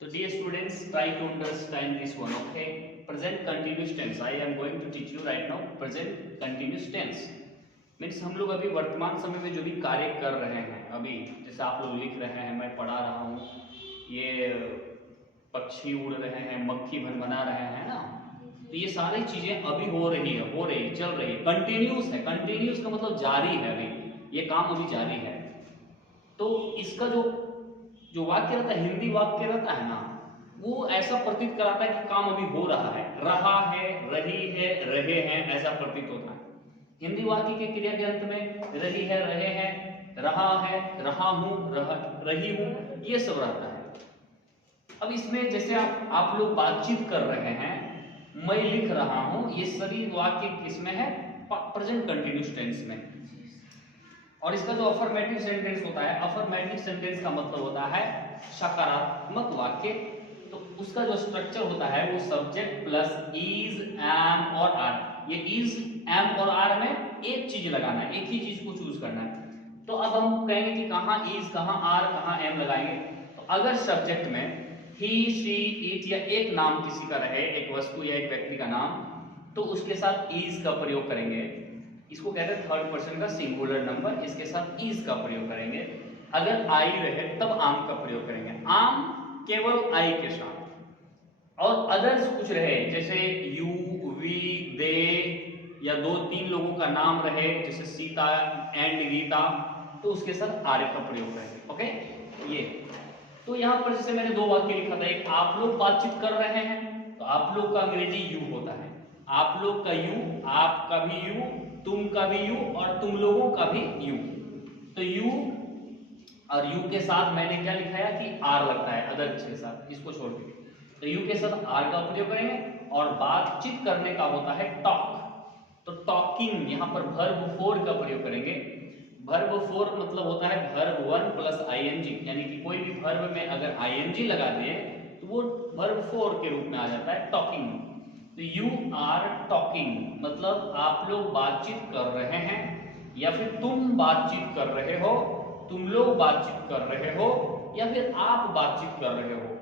So dear students, try to understand this one, okay? Present continuous tense. I am going to teach you right now present continuous tense. Means हम लोग अभी वर्तमान समय में जो भी कार्य कर रहे हैं, अभी जैसे आप लोग लिख रहे हैं, मैं पढ़ा रहा हूँ, ये पक्षी उड़ रहे हैं, मक्खी भन बना रहे हैं ना, तो ये सारी चीजें अभी हो रही है, चल रही है, कंटिन्यूस है। कंटिन्यूस का मतलब जारी है, अभी ये काम अभी जारी है। तो इसका जो जो वाक्य रहता है, हिंदी वाक्य रहता है ना, वो ऐसा प्रतीत कराता है कि काम अभी हो रहा है, रही है, रहे हैं, ऐसा प्रतीत होता है। हिंदी वाक्य के क्रिया के अंत में रही है, रहे हैं, रहा है, रहा हूं, रही हूं, ये सब रहता है। अब इसमें जैसे आप लोग बातचीत कर रहे हैं, मैं लिख रहा हूं, ये सभी वाक्य किसमें है? प्रेजेंट कंटिन्यूस टेंस में। और इसका जो अफर्मेटिव सेंटेंस होता है, अफर्मेटिव सेंटेंस का मतलब होता है सकारात्मक वाक्य। तो उसका जो स्ट्रक्चर होता है वो सब्जेक्ट प्लस इज, एम और आर। ये इज, एम और आर में एक चीज लगाना है, एक ही चीज को चूज करना है। तो अब हम कहेंगे कि कहाँ इज, कहाँ आर, कहाँ एम लगाएंगे। तो अगर सब्जेक्ट में ही, शी, इट या एक नाम किसी का रहे, एक वस्तु या एक व्यक्ति का नाम, तो उसके साथ इज का प्रयोग करेंगे। इसको कहते हैं थर्ड पर्सन का सिंगुलर नंबर, इसके साथ इज का प्रयोग करेंगे। अगर आई रहे तब आम का प्रयोग करेंगे, आम केवल आई के साथ। और अदर्स कुछ रहे, जैसे यू, वी, दे या दो तीन लोगों का नाम रहे, जैसे सीता एंड गीता, तो उसके साथ आर का प्रयोग करेंगे। ओके, ये तो यहाँ पर जैसे मैंने दो वाक्य लिखा था, एक आप लोग बातचीत कर रहे हैं, तो आप लोग का अंग्रेजी यू होता है, आप लोग का यू, आपका भी यू, तुम का भी यू और तुम लोगों का भी यू। तो यू और यू के साथ मैंने क्या लिखाया कि आर लगता है, अदर के साथ, इसको छोड़ के। तो यू के साथ आर का प्रयोग करेंगे। और बातचीत करने का होता है टॉक, तो टॉकिंग, यहाँ पर वर्ब फोर का प्रयोग करेंगे। वर्ब फोर मतलब होता है वर्ब वन प्लस आईएनजी, यानी कि कोई भी वर्ब में अगर आईएनजी लगा दे तो वो वर्ब फोर के रूप में आ जाता है, टॉकिंग। तो यू आर टॉकिंग मतलब आप लोग बातचीत कर रहे हैं, या फिर तुम बातचीत कर रहे हो, तुम लोग बातचीत कर रहे हो, या फिर आप बातचीत कर रहे हो।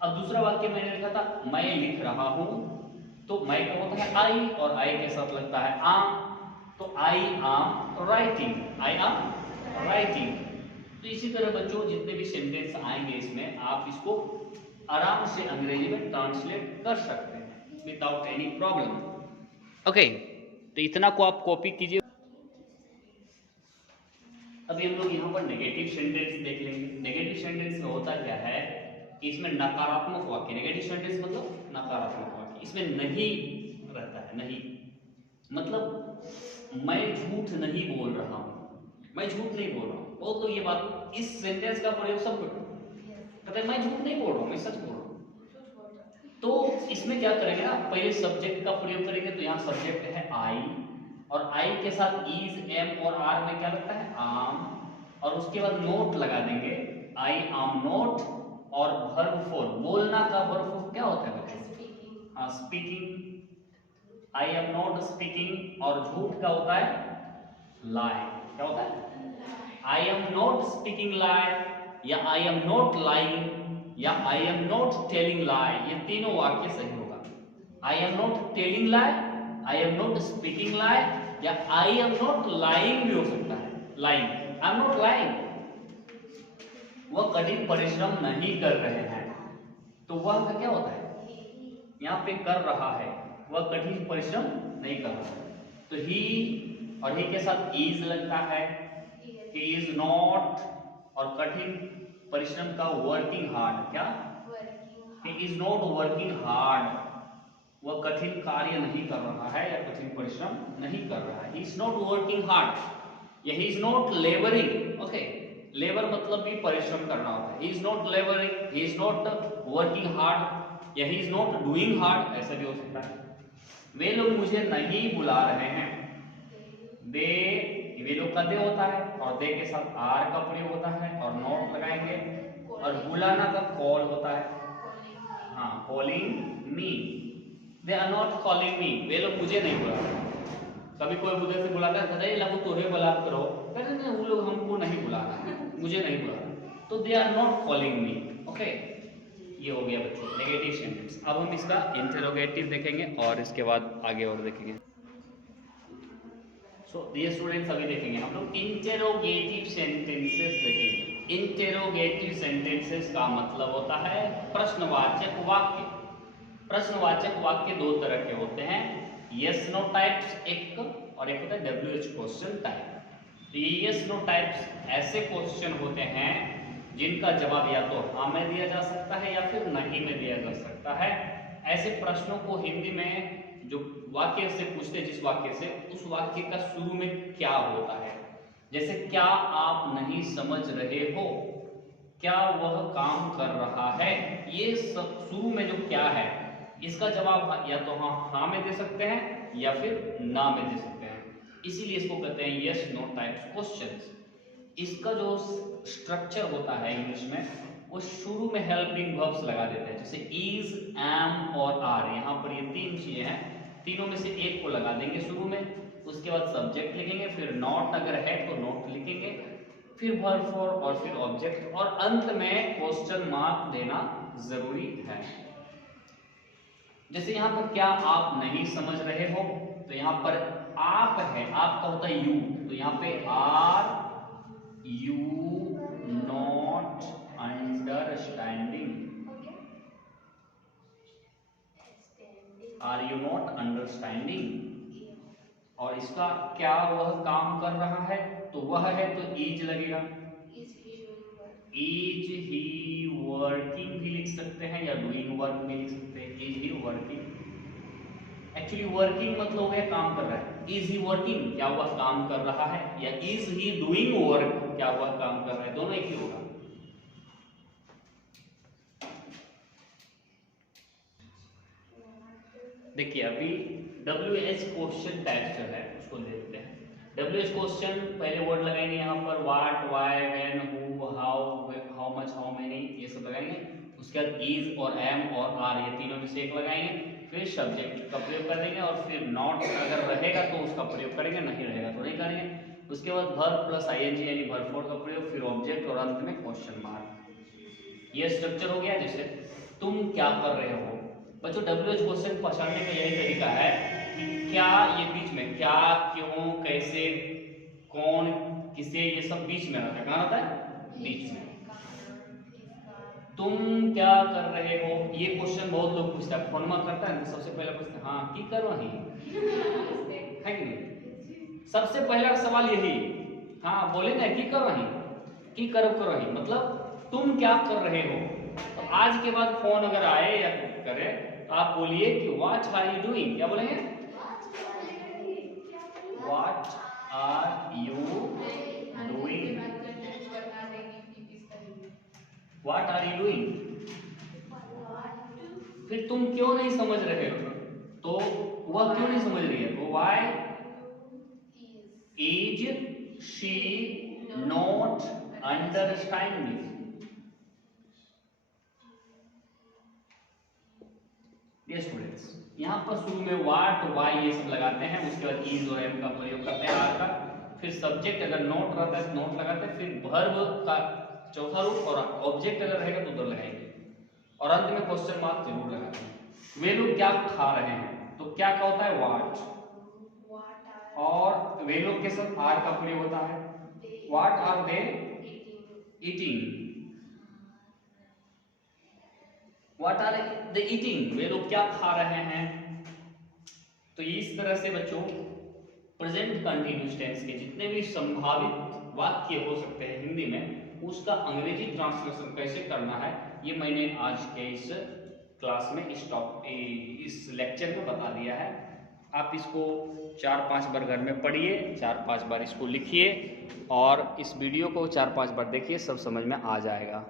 अब दूसरा वाक्य मैंने लिखा था मैं लिख रहा हूं, तो मैं का होता है आई और आई के साथ लगता है आम, तो आई आम राइटिंग, आई आम राइटिंग। तो इसी तरह बच्चों जितने भी सेंटेंस आएंगे इसमें आप इसको आराम से अंग्रेजी में ट्रांसलेट कर सकते हैं विदाउट एनी प्रॉब्लम। ओके, तो इतना को आप कॉपी कीजिए। अभी हम लोग यहाँ पर नेगेटिव सेंटेंस देख लेंगे। नेगेटिव सेंटेंस में होता क्या है कि इसमें नकारात्मक वाक्य, नेगेटिव सेंटेंस मतलब नकारात्मक वाक्य, इसमें नहीं रहता है। नहीं मतलब मैं झूठ नहीं बोल रहा हूँ, मैं झूठ नहीं बोल रहा हूँ। वो तो ये बात, इस सेंटेंस का प्रयोग सब कहते हैं मैं झूठ नहीं बोल रहा हूँ, मैं सच बोल रहा हूँ। तो इसमें क्या करेंगे ना, पहले सब्जेक्ट का प्रयोग करेंगे। तो यहाँ सब्जेक्ट है आई, और आई के साथ इज, एम और आर में क्या लगता है आम, और उसके बाद नोट लगा देंगे, आई आम नोट। और वर्ब फोर, बोलना का वर्ब फोर क्या होता है बच्चों? हाँ, speaking, I am not speaking. और झूठ का होता है लाई, क्या होता है? I am not speaking lie, या आई एम नॉट लाइंग, या I am not telling lie. ये तीनों वाक्य सही होगा। I am not telling lie, I am not speaking lie, या आई एम नॉट लाइंग भी हो सकता है, lying, I am not lying. वह कठिन परिश्रम नहीं कर रहे हैं, तो वह का क्या होता है? यहाँ पे कर रहा है, वह कठिन परिश्रम नहीं कर रहा है। तो ही, और ही के साथ इज लगता है, ही इज नॉट। और कठिन परिश्रम का वर्किंग हार्ड, क्या? ही इज नॉट वर्किंग हार्ड, वह कठिन कार्य नहीं कर रहा है या कठिन परिश्रम नहीं कर रहा है। He is not working hard, या he is not labouring. Okay, labour मतलब भी परिश्रम करना होता है। He is not labouring, he is not working hard, या he is not doing hard, ऐसा भी हो सकता है। वे लोग मुझे नहीं बुला रहे हैं, दे, वे लोग का दे होता है, और दे के साथ आर का प्रयोग होता है, और नॉट लगाएंगे। और बुलाना का कॉल होता है, हाँ, calling me, they are not calling me, वे लोग मुझे नहीं बुला रहे। कभी कोई उधर से बुलाता है, अरे लगो तुम्हें बुला करो, कहते नहीं वो लोग हमको नहीं बुला रहे, मुझे नहीं बुला रहे, तो they are not calling me. Okay, ये हो गया बच्चों नेगेटिव सेंटेंस। अब हम इसका इंटरोगेटिव देखेंगे और इसके बाद आगे और देखेंगे। सो ये स्टूडेंट्स अभी देखेंगे हम लोग इंटरोगेटिव सेंटेंसेस देखेंगे। इंटरोगेटिव सेंटेंसेस का मतलब होता है प्रश्नवाचक वाक्य। प्रश्नवाचक वाक्य दो तरह के होते हैं, यस नो टाइप्स एक, और एक होता है WH क्वेश्चन टाइप। तो यस नो टाइप्स ऐसे क्वेश्चन होते हैं जिनका जवाब या तो हाँ में दिया जा सकता है या फिर नहीं में दिया जा सकता है। ऐसे प्रश्नों को हिंदी में जो वाक्य से पूछते हैं, जिस वाक्य से, उस वाक्य का शुरू में क्या होता है, जैसे क्या आप नहीं समझ रहे हो, क्या वह काम कर रहा है, ये सब शुरू में जो क्या है इसका जवाब या तो हाँ में दे सकते हैं या फिर ना में दे सकते हैं। इसीलिए इसको कहते हैं यस नो टाइप्स क्वेश्चंस। इसका जो स्ट्रक्चर होता है इंग्लिश में, वो शुरू में हेल्पिंग वर्ब्स लगा देते हैं, जैसे इज, एम और आर। यहाँ पर ये तीन चीजें हैं, तीनों में से एक को लगा देंगे शुरू में, उसके बाद सब्जेक्ट लिखेंगे, फिर नॉट अगर है तो नॉट लिखेंगे, फिर वर्ब फॉर और फिर ऑब्जेक्ट, और अंत में क्वेश्चन मार्क देना जरूरी है। जैसे यहाँ पर क्या आप नहीं समझ रहे हो, तो यहाँ पर आप है, आपका होता है यू, तो यहाँ पे are you not understanding, are you not understanding. और इसका क्या वह काम कर रहा है, तो वह है तो इज लगेगा, इज ही वर्किंग भी लिख सकते हैं या डूइंग वर्क भी लिख सकते हैं, is he working. Actually working मतलब हो गया काम कर रहा है, इज ही वर्किंग क्या वह काम कर रहा है, या इज ही डूइंग वर्क क्या वह काम कर रहा है, दोनों एक ही होगा। देखिए अभी WH क्वेश्चन टाइप जो है उसको देखते हैं। WH क्वेश्चन पहले वर्ड लगाएंगे यहाँ पर what, why, when, who, how much, how many, ये सब लगाएंगे। उसके बाद इज और एम और आर, ये तीनों में से एक लगाएंगे, फिर सब्जेक्ट का प्रयोग कर देंगे, और फिर नॉट अगर रहेगा तो उसका प्रयोग करेंगे, नहीं रहेगा तो नहीं करेंगे। उसके बाद वर्ब प्लस ING यानी वर्ब फोर का प्रयोग, फिर ऑब्जेक्ट और अंत में क्वेश्चन मार्क। ये स्ट्रक्चर हो गया। जैसे तुम क्या कर रहे हो बच्चों, WH क्वेश्चन पहचानने का यही तरीका है कि क्या, ये बीच में क्या, क्यों, कैसे, कौन, किसे, ये सब बीच में रहता है। कहाँ रहता है? बीच में। तुम क्या कर रहे हो, ये क्वेश्चन बहुत लोग पूछते हैं, फोन में करता है तो सबसे पहले पूछते हैं हाँ की कर रही है कि नहीं, सबसे पहला सवाल यही, हाँ बोले ना की कर रही, की कर रही मतलब तुम क्या कर रहे हो। तो आज के बाद फोन अगर आए या करे तो आप बोलिए कि व्हाट आर यू डूइंग, क्या बोलेंगे, what are you doing, what are you doing. फिर तुम क्यों नहीं समझ रहे हो, तो वह क्यों नहीं समझ रही है, तो why is she not understanding. ये स्टूडेंट्स यहाँ पर शुरू में व्हाट, वाई ये सब लगाते हैं, उसके बाद इज और एम का प्रयोग करते हैं आर का, फिर सब्जेक्ट अगर नॉट रहता है तो नॉट लगाते हैं, फिर वर्ब का चौथा रूप, और ऑब्जेक्ट अगर रहेगा तो उधर लगाएंगे, और अंत में क्वेश्चन मार्क जरूर लगाते हैं। वे लोग क्या खा रहे हैं, तो क्या क्या होता है व्हाट, और वे लोग के साथ आर का प्रयोग होता है, what are they eating, what are they eating, वे लोग क्या खा रहे हैं। तो इस तरह से बच्चों प्रेजेंट कंटिन्यूअस टेंस के जितने भी संभावित वाक्य हो सकते हैं हिंदी में, उसका अंग्रेजी ट्रांसलेशन कैसे करना है, ये मैंने आज के इस क्लास में इस लेक्चर में बता दिया है। आप इसको 4-5 बार घर में पढ़िए, 4-5 बार इसको लिखिए, और इस वीडियो को 4-5 बार देखिए, सब समझ में आ जाएगा।